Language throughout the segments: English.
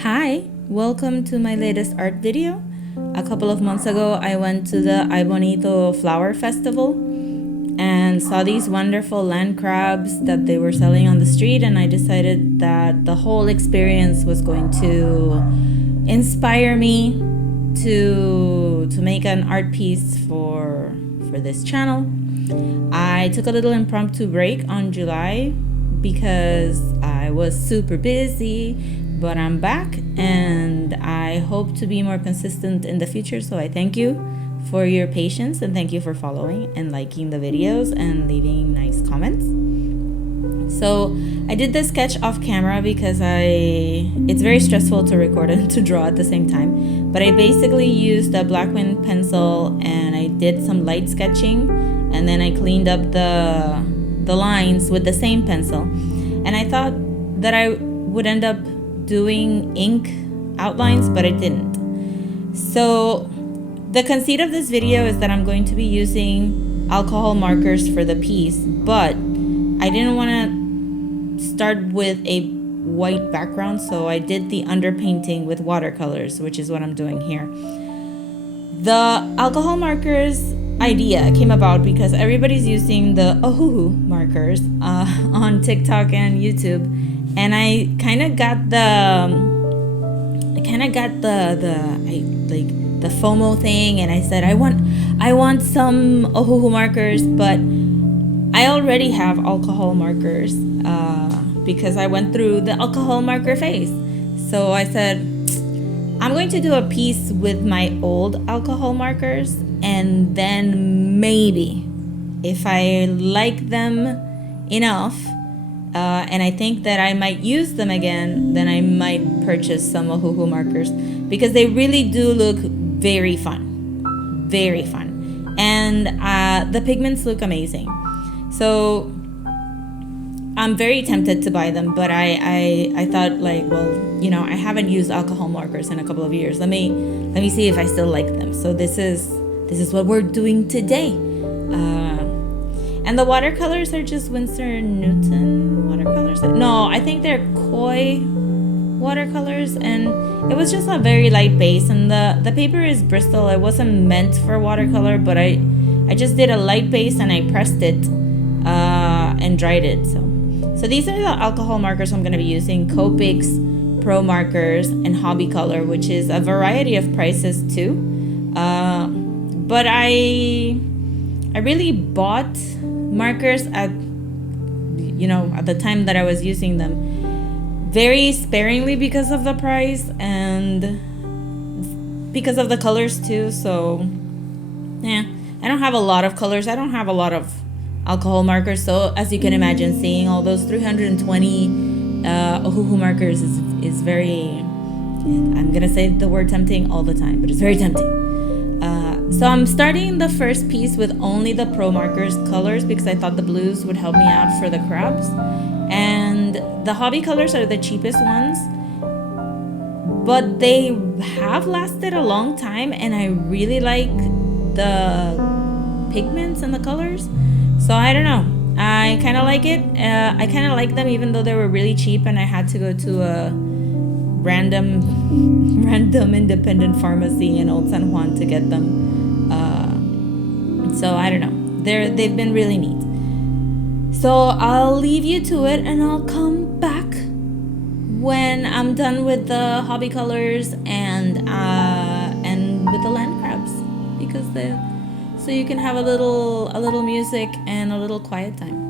Hi, welcome to my latest art video. A couple of months ago, I went to the Aibonito Flower Festival and saw these wonderful land crabs that they were selling on the street, and I decided that the whole experience was going to inspire me to make an art piece for this channel. I took a little impromptu break on July because I was super busy, but I'm back and I hope to be more consistent in the future. So I thank you for your patience and thank you for following and liking the videos and leaving nice comments. So I did this sketch off camera because it's very stressful to record and to draw at the same time. But I basically used a black pen pencil and I did some light sketching, and then I cleaned up the lines with the same pencil. And I thought that I would end up doing ink outlines, but I didn't. So the conceit of this video is that I'm going to be using alcohol markers for the piece, but I didn't want to start with a white background, so I did the underpainting with watercolors, which is what I'm doing here. The alcohol markers idea came about because everybody's using the Ohuhu markers on TikTok and YouTube, and I kind of got the FOMO thing, and I said I want some Ohuhu markers, but I already have alcohol markers because I went through the alcohol marker phase. So I said I'm going to do a piece with my old alcohol markers, and then maybe if I like them enough and I think that I might use them again, then I might purchase some Ohuhu markers because they really do look very fun, and the pigments look amazing. So I'm very tempted to buy them, but I thought, like, well, you know, I haven't used alcohol markers in a couple of years. Let me see if I still like them. So this is what we're doing today. And the watercolors are just Winsor Newton watercolors. No, I think they're Koi watercolors, and it was just a very light base, and the paper is Bristol. It wasn't meant for watercolor, but I just did a light base and I pressed it and dried it. So these are the alcohol markers I'm going to be using: Copic's, ProMarkers, and Hobby Color, which is a variety of prices too. But I really bought markers at the time that I was using them very sparingly because of the price and because of the colors too. So yeah, I don't have a lot of colors. I don't have a lot of alcohol markers. So as you can imagine, seeing all those 320 Ohuhu markers is very, I'm gonna say the word tempting all the time, but it's very tempting. So I'm starting the first piece with only the ProMarkers colors because I thought the blues would help me out for the crabs. And the Hobby colors are the cheapest ones, but they have lasted a long time, and I really like the pigments and the colors. So I don't know. I kind of like it. I kind of like them even though they were really cheap and I had to go to a random independent pharmacy in Old San Juan to get them. So I don't know. They've been really neat. So I'll leave you to it, and I'll come back when I'm done with the Hobby colors and with the land crabs, because so you can have a little music and a little quiet time.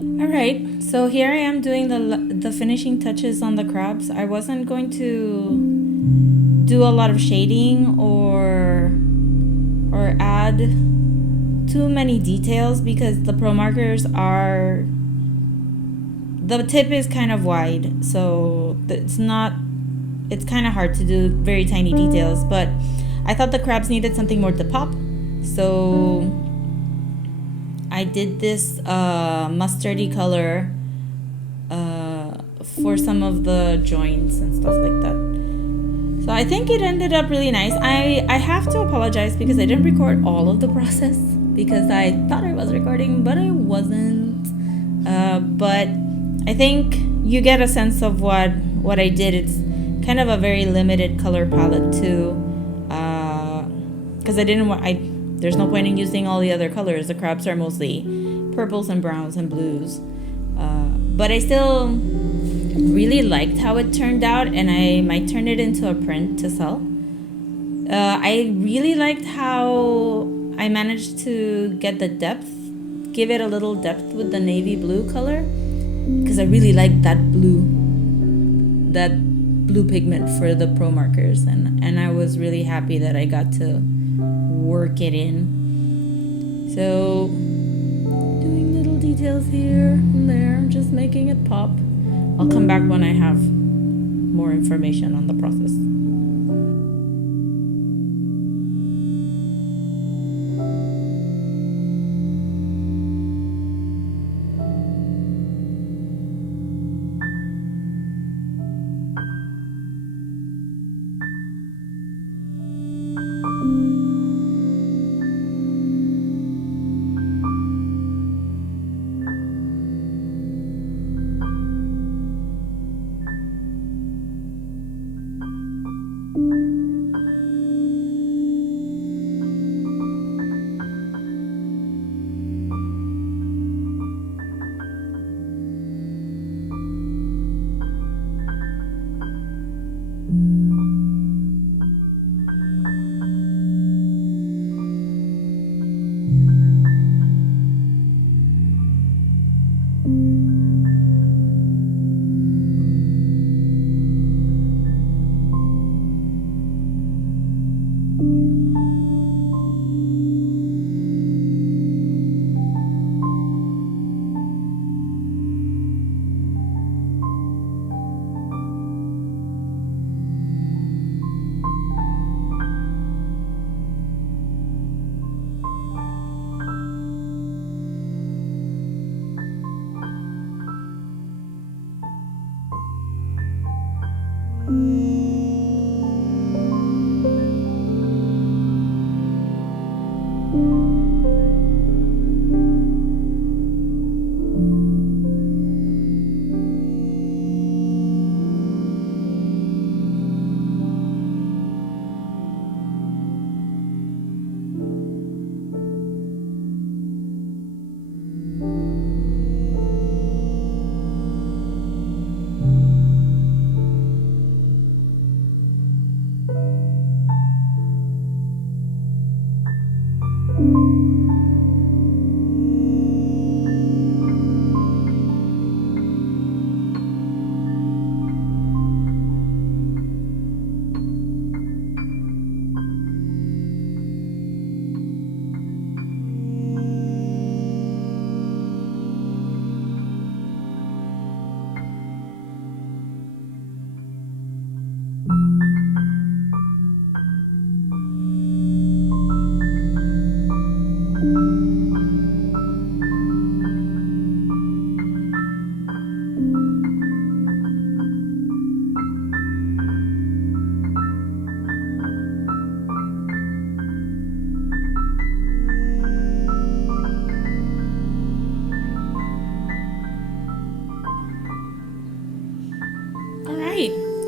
All right, so here I am doing the finishing touches on the crabs. I wasn't going to do a lot of shading or add too many details because the ProMarkers are, the tip is kind of wide, so it's kind of hard to do very tiny details, but I thought the crabs needed something more to pop, so I did this mustardy color for some of the joints and stuff like that. So I think it ended up really nice. I have to apologize because I didn't record all of the process because I thought I was recording, but I wasn't. But I think you get a sense of what I did. It's kind of a very limited color palette too, because there's no point in using all the other colors. The crabs are mostly purples and browns and blues, but I still really liked how it turned out, and I might turn it into a print to sell. I really liked how I managed to get the depth, give it a little depth with the navy blue color, because I really liked that blue pigment for the ProMarkers, and I was really happy that I got to work it in. So doing little details here and there, just making it pop. I'll come back when I have more information on the process.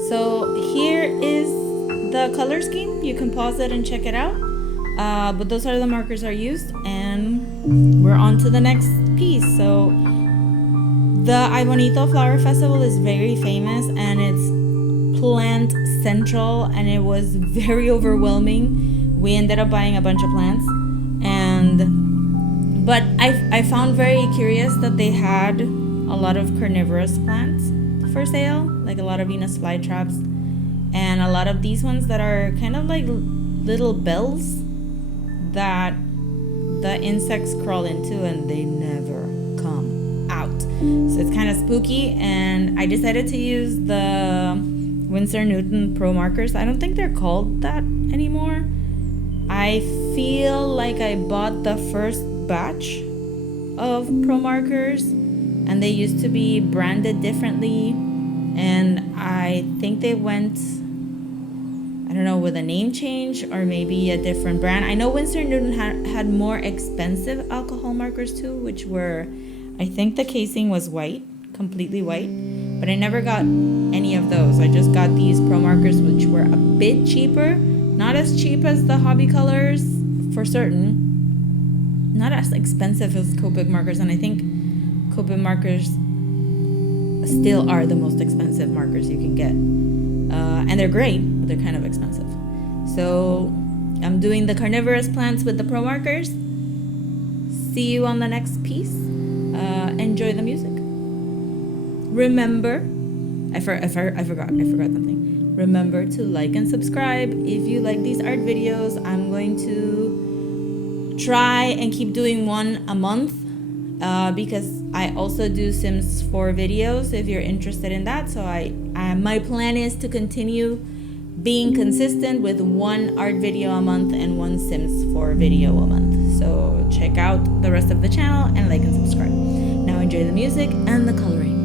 So here is the color scheme. You can pause it and check it out. But those are the markers I used, and we're on to the next piece. So the Aibonito Flower Festival is very famous, and it's plant central, and it was very overwhelming. We ended up buying a bunch of plants, But I found very curious that they had a lot of carnivorous plants for sale, like a lot of Venus flytraps, and a lot of these ones that are kind of like little bells that the insects crawl into and they never come out. So it's kind of spooky, and I decided to use the Winsor Newton ProMarkers. I don't think they're called that anymore. I feel like I bought the first batch of ProMarkers and they used to be branded differently, and I think they went, I don't know, with a name change or maybe a different brand. I know Winsor Newton had more expensive alcohol markers too, which were, I think the casing was white, completely white, but I never got any of those. I just got these ProMarkers, which were a bit cheaper, not as cheap as the hobby colors for certain, not as expensive as Copic markers, and I think Copic markers still are the most expensive markers you can get. And they're great, but they're kind of expensive. So I'm doing the carnivorous plants with the ProMarkers. See you on the next piece. Enjoy the music. Remember, I forgot something. Remember to like and subscribe if you like these art videos. I'm going to try and keep doing one a month because I also do Sims 4 videos if you're interested in that. So my plan is to continue being consistent with one art video a month and one Sims 4 video a month. So check out the rest of the channel and like and subscribe. Now enjoy the music and the coloring.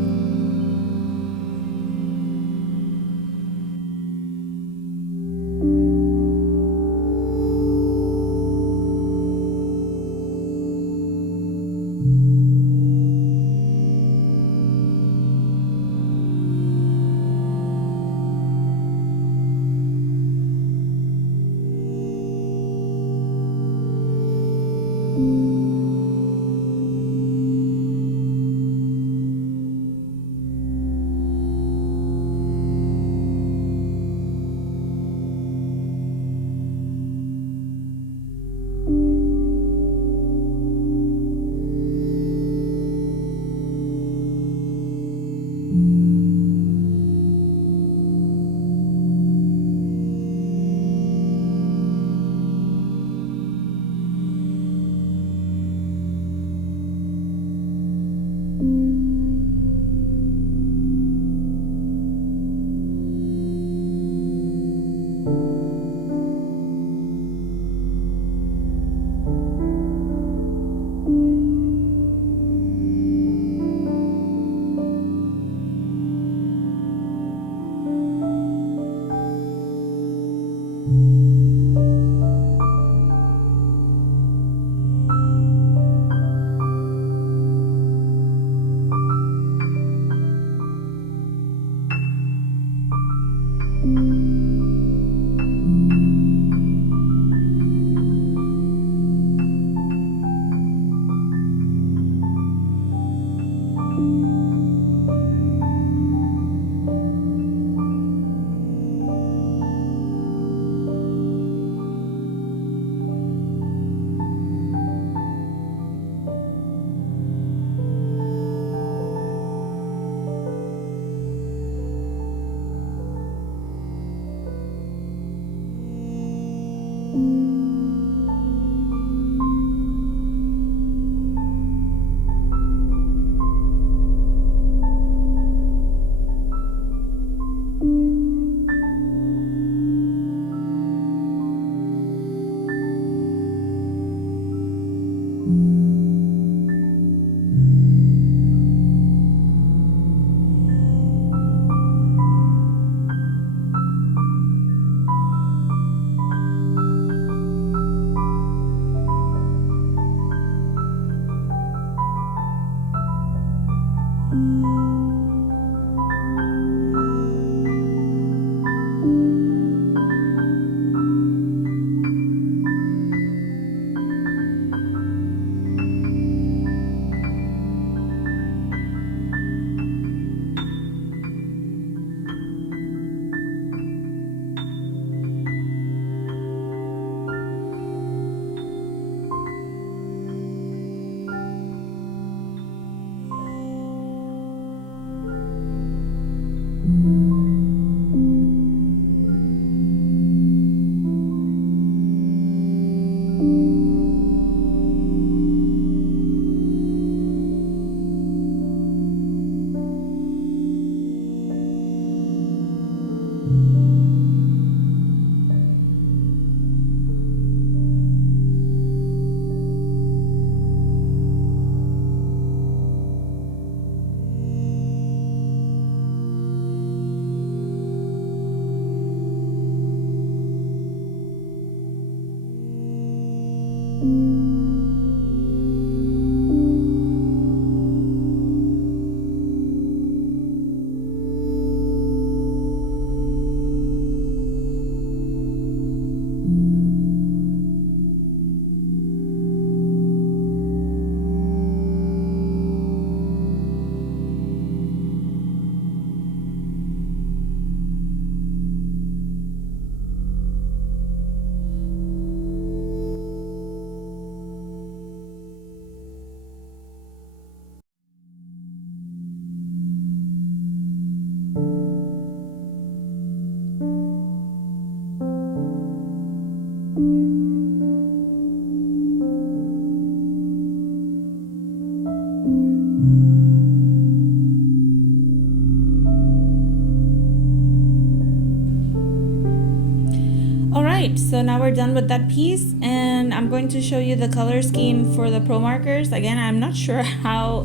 Alright, so now we're done with that piece, and I'm going to show you the color scheme for the ProMarkers. Again, I'm not sure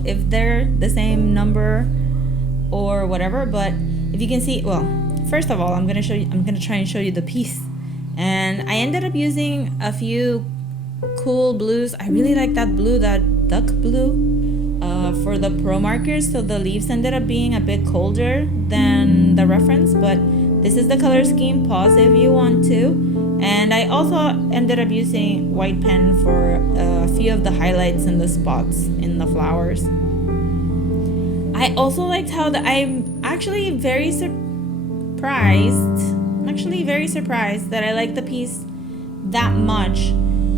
if they're the same number or whatever, but if you can see, well, first of all, I'm gonna try and show you the piece. And I ended up using a few cool blues. I really like that blue, that duck blue, for the ProMarkers. So the leaves ended up being a bit colder than the reference, but this is the color scheme. Pause if you want to. And I also ended up using white pen for a few of the highlights and the spots in the flowers. I also liked how I'm actually very surprised that I like the piece that much,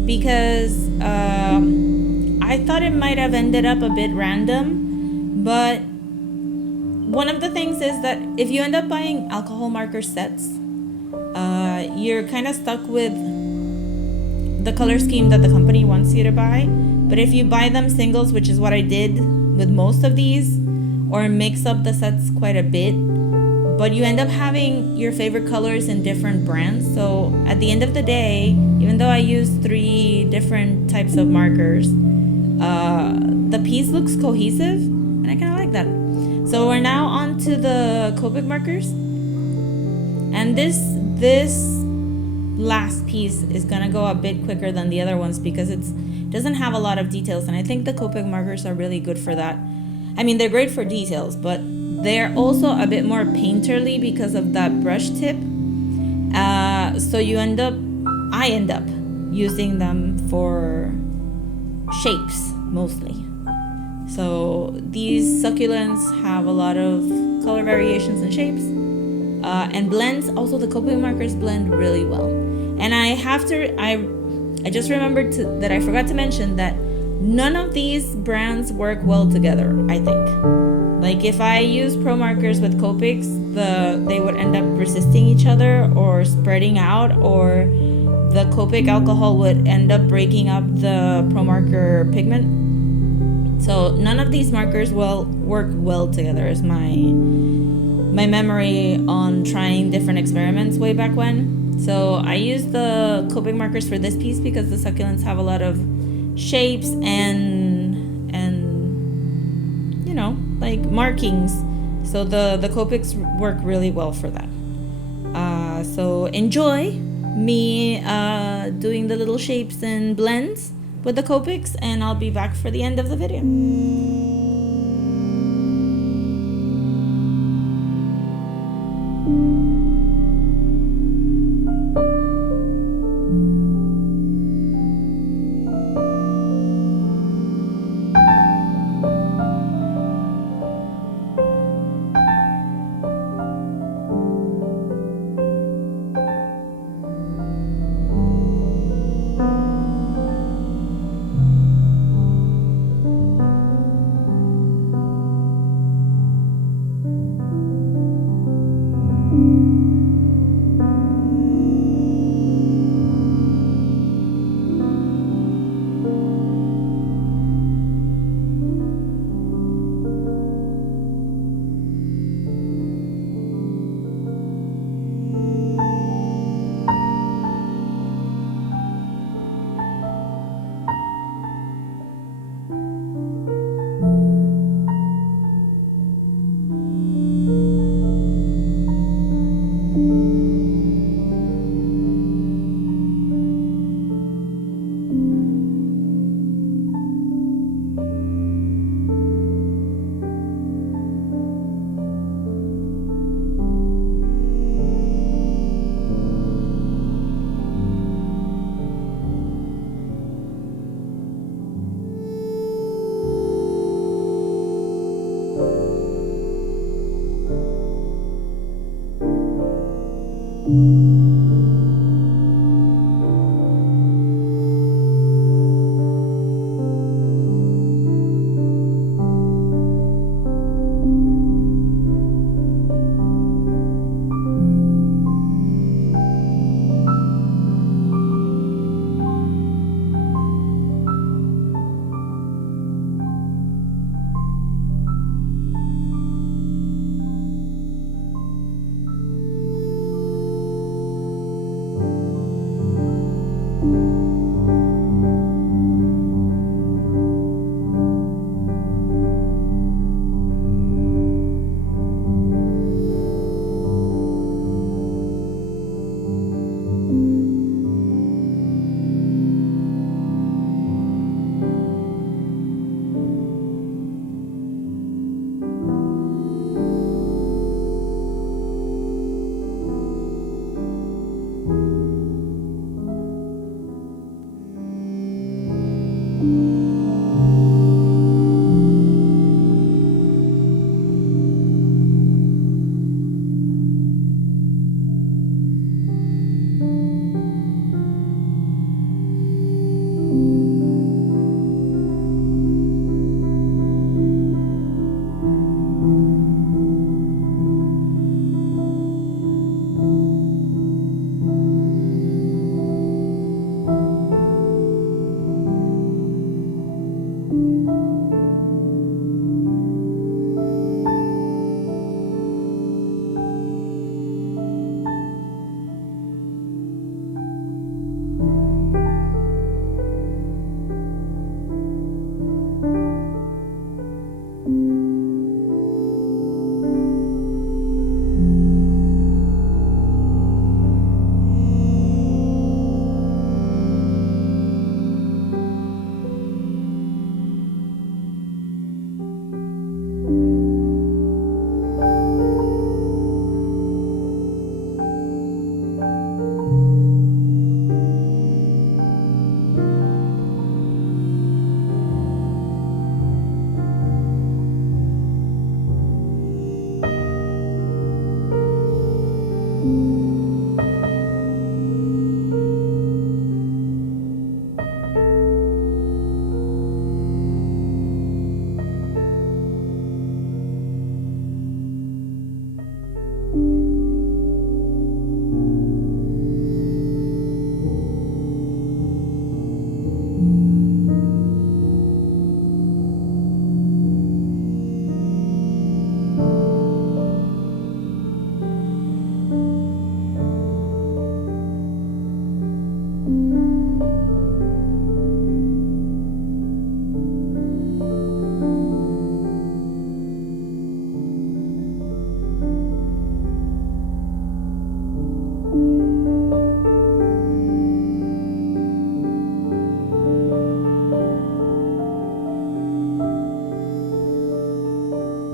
because I thought it might have ended up a bit random, but one of the things is that if you end up buying alcohol marker sets, you're kind of stuck with the color scheme that the company wants you to buy. But if you buy them singles, which is what I did with most of these, or mix up the sets quite a bit, but you end up having your favorite colors in different brands. So at the end of the day, even though I use 3 different types of markers, the piece looks cohesive, and I kind of like that. So we're now on to the Copic markers, and this last piece is gonna go a bit quicker than the other ones because it doesn't have a lot of details, and I think the Copic markers are really good for that. I mean, they're great for details, but they're also a bit more painterly because of that brush tip. So I end up using them for shapes mostly. So these succulents have a lot of color variations and shapes, and blends. Also, the Copic markers blend really well. And I just remembered that I forgot to mention that none of these brands work well together, I think. Like if I use ProMarkers with Copics, they would end up resisting each other or spreading out, or the Copic alcohol would end up breaking up the ProMarker pigment. So none of these markers work well together, is my memory on trying different experiments way back when. So I used the Copic markers for this piece because the succulents have a lot of shapes and you know, like markings. So the Copics work really well for that. So enjoy me doing the little shapes and blends with the Copics, and I'll be back for the end of the video.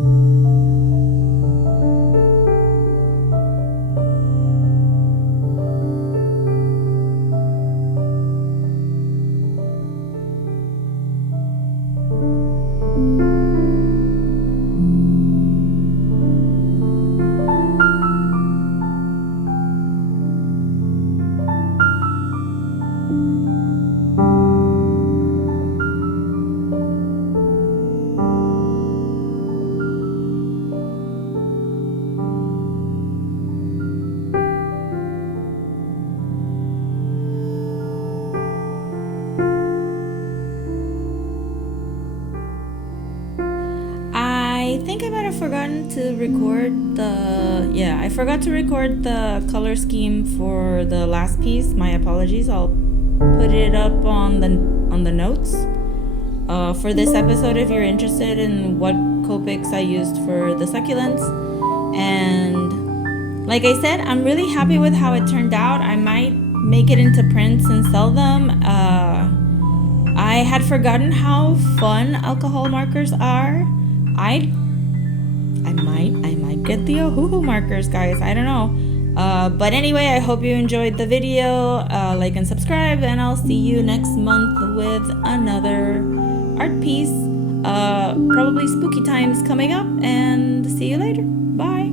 I think I might have forgotten to record I forgot to record the color scheme for the last piece. My apologies. I'll put it up on the notes. For this episode, if you're interested in what Copics I used for the succulents. And like I said, I'm really happy with how it turned out. I might make it into prints and sell them. I had forgotten how fun alcohol markers are. I might get the Ohuhu markers, guys. I don't know. But anyway, I hope you enjoyed the video. Like and subscribe, and I'll see you next month with another art piece. Probably spooky times coming up, and see you later. Bye.